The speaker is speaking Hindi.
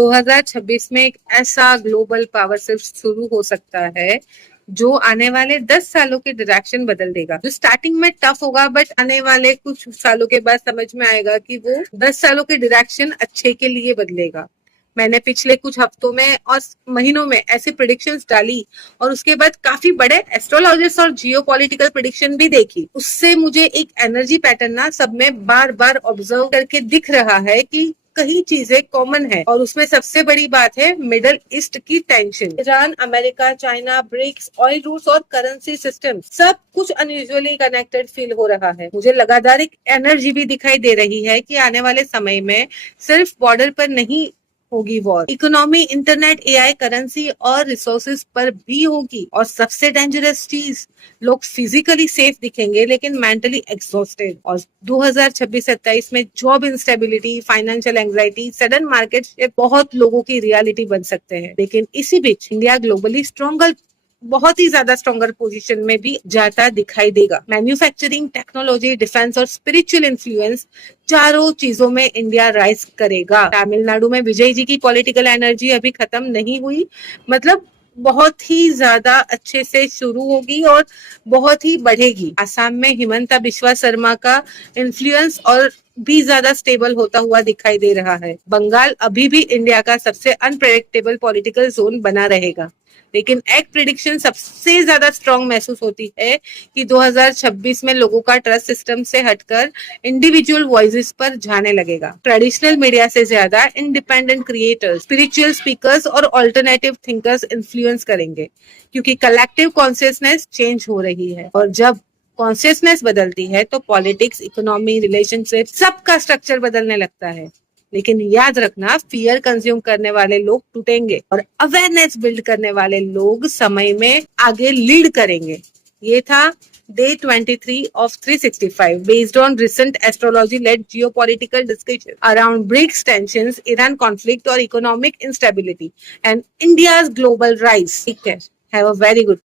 2026 में एक ऐसा ग्लोबल पावर शिफ्ट शुरू हो सकता है जो आने वाले 10 सालों के डायरेक्शन बदल देगा। जो स्टार्टिंग में टफ होगा बट आने वाले कुछ सालों के बाद समझ में आएगा कि वो 10 सालों के डायरेक्शन अच्छे के लिए बदलेगा। मैंने पिछले कुछ हफ्तों में और महीनों में ऐसी प्रिडिक्शंस डाली और उसके बाद काफी बड़े एस्ट्रोलॉजिस्ट और जियोपॉलिटिकल प्रिडिक्शन भी देखी। उससे मुझे एक एनर्जी पैटर्न ना सब में बार बार ऑब्जर्व करके दिख रहा है कि कई चीजें कॉमन है और उसमें सबसे बड़ी बात है मिडल ईस्ट की tension. Iran, America, China, BRICS, oil routes और करेंसी सिस्टम सब कुछ अनयूजुअली कनेक्टेड फील हो रहा है। मुझे लगातार एक एनर्जी भी दिखाई दे रही है कि आने वाले समय में सिर्फ बॉर्डर पर नहीं होगी war, economy, internet, AI, currency और रिसोर्सेज पर भी होगी। और सबसे डेंजरस चीज, लोग फिजिकली सेफ दिखेंगे लेकिन मेंटली एग्जॉस्टेड। और 2026-27 में job instability, financial anxiety, sudden market shift बहुत लोगों की रियलिटी बन सकते हैं। लेकिन इसी बीच इंडिया ग्लोबली स्ट्रॉन्गर, बहुत ही ज्यादा स्ट्रॉन्गर पोजीशन में भी जाता दिखाई देगा। मैन्युफैक्चरिंग, टेक्नोलॉजी, डिफेंस और स्पिरिचुअल इन्फ्लुएंस, चारों चीजों में इंडिया राइज करेगा। तमिलनाडु में विजय जी की पॉलिटिकल एनर्जी अभी खत्म नहीं हुई, मतलब बहुत ही ज्यादा अच्छे से शुरू होगी और बहुत ही बढ़ेगी। आसाम में हिमंता बिस्वा शर्मा का इन्फ्लुएंस और भी ज्यादा स्टेबल होता हुआ दिखाई दे रहा है। बंगाल अभी भी इंडिया का सबसे अनप्रेडिक्टेबल पॉलिटिकल जोन बना रहेगा। लेकिन एक प्रिडिक्शन सबसे ज्यादा स्ट्रांग महसूस होती है कि 2026 में लोगों का ट्रस्ट सिस्टम से हटकर इंडिविजुअल वॉइसेस पर जाने लगेगा। ट्रेडिशनल मीडिया से ज्यादा इंडिपेंडेंट क्रिएटर्स, स्पिरिचुअल स्पीकर्स और ऑल्टरनेटिव थिंकर्स इन्फ्लुएंस करेंगे, क्योंकि कलेक्टिव कॉन्शियसनेस चेंज हो रही है। और जब कॉन्शियसनेस बदलती है तो पॉलिटिक्स, इकोनॉमी, रिलेशनशिप सबका स्ट्रक्चर बदलने लगता है। लेकिन याद रखना, फियर कंज्यूम करने वाले लोग टूटेंगे और अवेयरनेस बिल्ड करने वाले लोग समय में आगे लीड करेंगे। ये था day 23 of 365 based on recent astrology-led geopolitical discussion around BRICS tensions, Iran conflict और economic instability and India's global rise. ठीक है, have a very good